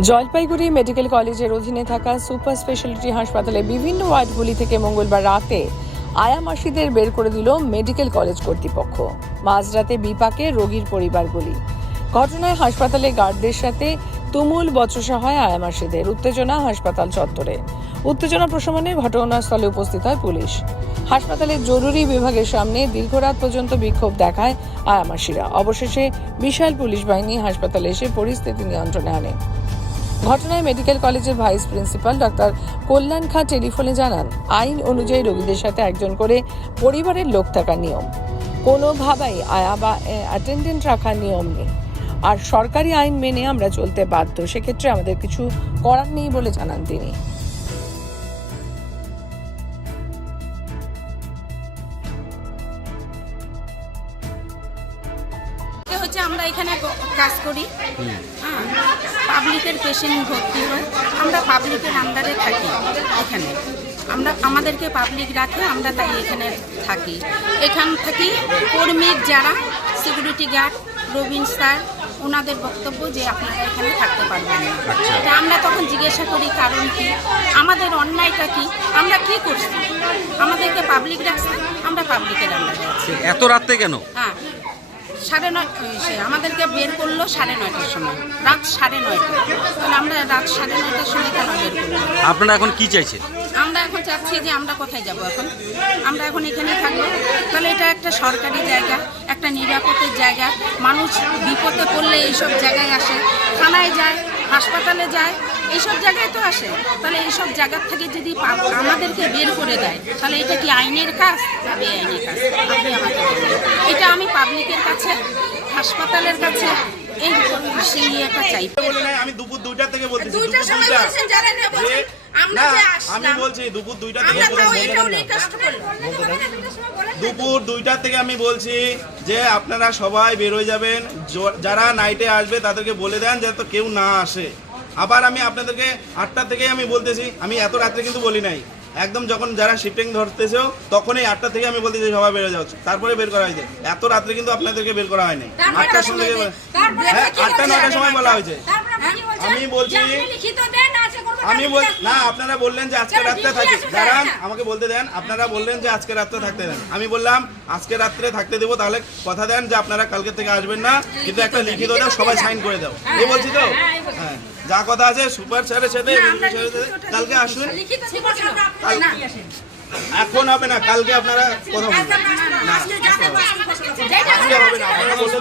Jalpaiguri medical কলেজের অধীনে থাকা সুপার স্পেশালিটি হাসপাতালে বিভিন্ন ওয়ার্ডগুলি থেকে মঙ্গলবার রাতে আয়া মাসিদের বের করে দিল মেডিকেল কলেজ কর্তৃপক্ষ। মাঝরাতে বিপাকে রোগীর পরিবারগুলি। ঘটনায় হাসপাতালে গার্ডদের সাথে তুমুল বচসা হয় আয়া মাসিদের। উত্তেজনা হাসপাতাল চত্বরে। উত্তেজনা প্রশমনে ঘটনাস্থলে উপস্থিত হয় পুলিশ। হাসপাতালের জরুরি বিভাগের সামনে দীর্ঘরাত পর্যন্ত বিক্ষোভ দেখায় আয়া মাসিরা। অবশেষে বিশাল পুলিশ বাহিনী হাসপাতালে এসে পরিস্থিতি নিয়ন্ত্রণে আনে। ঘটনায় মেডিকেল কলেজের ভাইস প্রিন্সিপাল ডক্টর কল্যাণ খাঁ টেলিফোনে জানান, আইন অনুযায়ী রোগীদের সাথে একজন করে পরিবারের লোক থাকার নিয়ম, কোনোভাবেই আয়া বা অ্যাটেন্ডেন্ট রাখার নিয়ম নেই। আর সরকারি আইন মেনে আমরা চলতে বাধ্য, সেক্ষেত্রে আমাদের কিছু করার নেই বলে জানান তিনি। আমরা এখানে কাজ করি, পাবলিকের পেশেন্ট ভর্তি হয়, আমরা পাবলিকের আন্ডারে থাকি। এখানে আমাদেরকে পাবলিক রাখে, আমরা তাই এখানে থাকি। এখান থেকে কর্মীর যারা সিকিউরিটি গার্ড রবিন স্যার, ওনাদের বক্তব্য যে আপনারা এখানে থাকতে পারবেন না। আমরা তখন জিজ্ঞাসা করি কারণ কি, আমাদের অন্যায়টা কি, আমরা কি করছি, আমাদেরকে পাবলিক রাখছে, আমরা পাবলিকের আন্ডারে আছি। এত রাতে কেন? হ্যাঁ, 9:30 আমাদেরকে বের করলো 9:30টার সময়, রাত 9:30। তাহলে আমরা রাত 9:30টার সময় কেন বের করলো? আপনারা এখন কি চাইছেন? আমরা এখন চাচ্ছি যে আমরা কোথায় যাব, আমরা এখন এখানেই থাকবো। তাহলে এটা একটা সরকারি জায়গা, একটা নিরাপত্তার জায়গা। মানুষ বিপদে পড়লে এইসব জায়গায় আসে, থানায় যায়, হাসপাতালে যায়, এইসব জায়গায় তো আসে। তাহলে এইসব জায়গার থেকে যদি আমাদেরকে বের করে দেয়, তাহলে এটা কি আইনের কাজ না বেআইনের কাজ? আপনি আমাকে বলুন। এটা আমি পাবলিকের কাছে, হাসপাতালের কাছে এই একটা চাই। আমি দুপুর 2টা থেকে বলতেছি, আমি বলছি দুপুর 2টা থেকে, দুপুর 2টা থেকে আমি বলছি যে আপনারা সবাই বের হয়ে যাবেন। যারা নাইটে আসবে তাদেরকে বলে দেন যাতে কেউ না আসে। আবার আমি আপনাদেরকে 8টা থেকেই আমি বলতেছি, আমি এত রাত্রে কিন্তু বলি নাই, একদম যখন যারা শিফটিং ধরতেছে তখনই 8টা থেকে আমি বলতেছি সবাই বেরো যাও, তারপরে বের করা হয়েছে। এত রাত্রে কিন্তু আপনাদেরকে বের করা হয়নি। 8টার সময়, হ্যাঁ 8টা-9টার সময় বলা হয়েছে। আমি বলছি না, আপনারা বললেন যে আজকে রাত্রে থাকি, দাঁড়ান আমাকে বলতে দেন। আপনারা বললেন যে আজকে রাত্রে থাকতে দেন, আমি বললাম আজকে রাত্রে থাকতে দেবো, তাহলে কথা দেন যে আপনারা কালকে থেকে আসবেন না, কিন্তু একটা লিখিত দাও, সবাই সাইন করে দাও। এই বলছি তো, হ্যাঁ যা কথা আছে সুপার স্যারের সাথে কালকে আসুন। এখন হবে না, কালকে আপনারা কথা বলবেন না, আজকে হবে না, আপনারা বলতে